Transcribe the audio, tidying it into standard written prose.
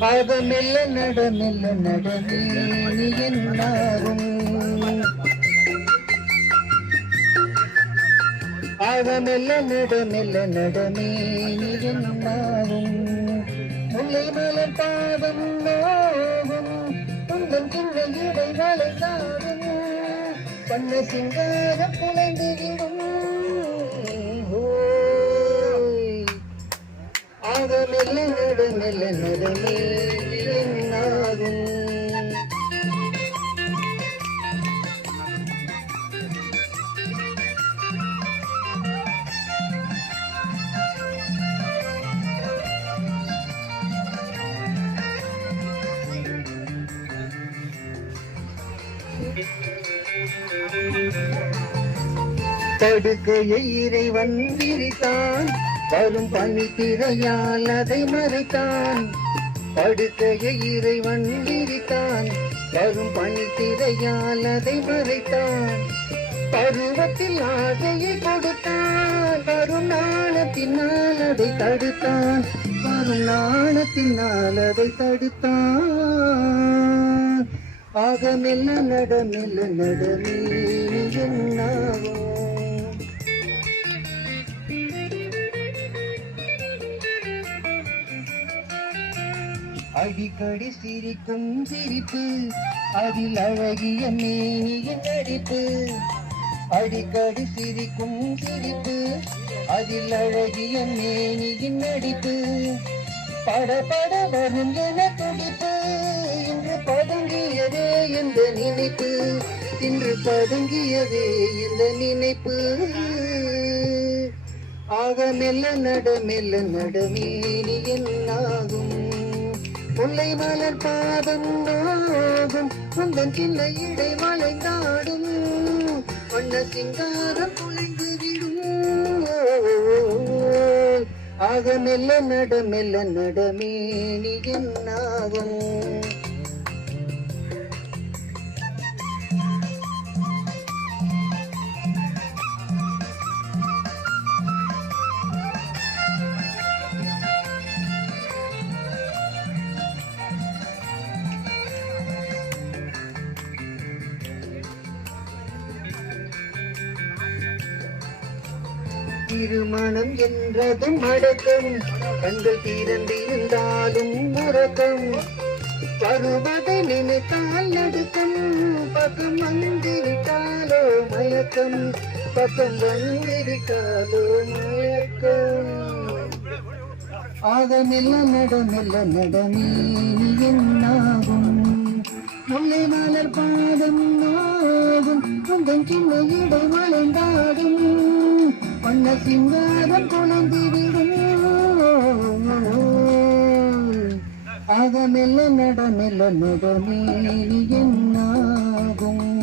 ஆக மெல்ல நட மெல்ல நடமே நீ என்னாகும். ஆக மெல்ல நட மெல்ல நடமே நீ என்னாகும். முல்லை மலர் பாதம் நோகும் உந்தன் கிண்ண இடை வளைந்தாடும். பண்ண சிங்கார குலைந்து விடும். ஆக மெல்ல நட மெல்ல நடமே என்னாகும். தடுக்கையை இறைவன் விரித்தான். வரும் பனி திரையால் அதை மறைத்தான். படுக்கையை இறைவன் விரித்தான். வரும் பனி திரையால் அதை மறைத்தான். பருவத்தில் ஆசையை கொடுத்தான். வரும் நாணத்தினால் அதை தடுத்தான். வரும் நாணத்தினால் அதை தடுத்தான். ஆக மெல்ல நட மெல்ல நடமே என்னாகும். அடிக்கடி சிரிக்கும் சிரிப்பு அதில் அழகிய மேனியின் நடிப்பு. அடிக்கடி சிரிக்கும் சிரிப்பு அதில் அழகிய மேனியின் நடிப்பு. படபட வரும் என துடிப்பு. இன்று பதுங்கியதே இந்த நினைப்பு. இன்று பதுங்கியதே இந்த நினைப்பு. ஆக மெல்ல நட மெல்ல நடமே நீ என்னாகும். முல்லை மலர் பாதம் நோகும் உந்தன் சின்ன இடை வளைந்தாடும். வண்ண சிங்காரம் குலைந்து விடும். ஆக மெல்ல நட மெல்ல நடமே நீ என்னாகும். திருமணம் என்றதும் அடக்கம். கண்கள் திறந்திருந்தாலும் உறக்கம். வருவதை நினைத்தால் நடுக்கம். பக்கம் வந்துவிட்டாலோ மயக்கம். பக்கம் வந்துவிட்டாலோ மயக்கம். ஆக மெல்ல நட மெல்ல நடமே நீ என்னாகும். முல்லை மலர் பாதம் நோகும் உந்தன் சின்ன இடை வளைந்தாடும். பண்ண சிங்காரம் குலைந்து விடும். ஆக மெல்ல நட மெல்ல நடமே நீ என்னாகும்.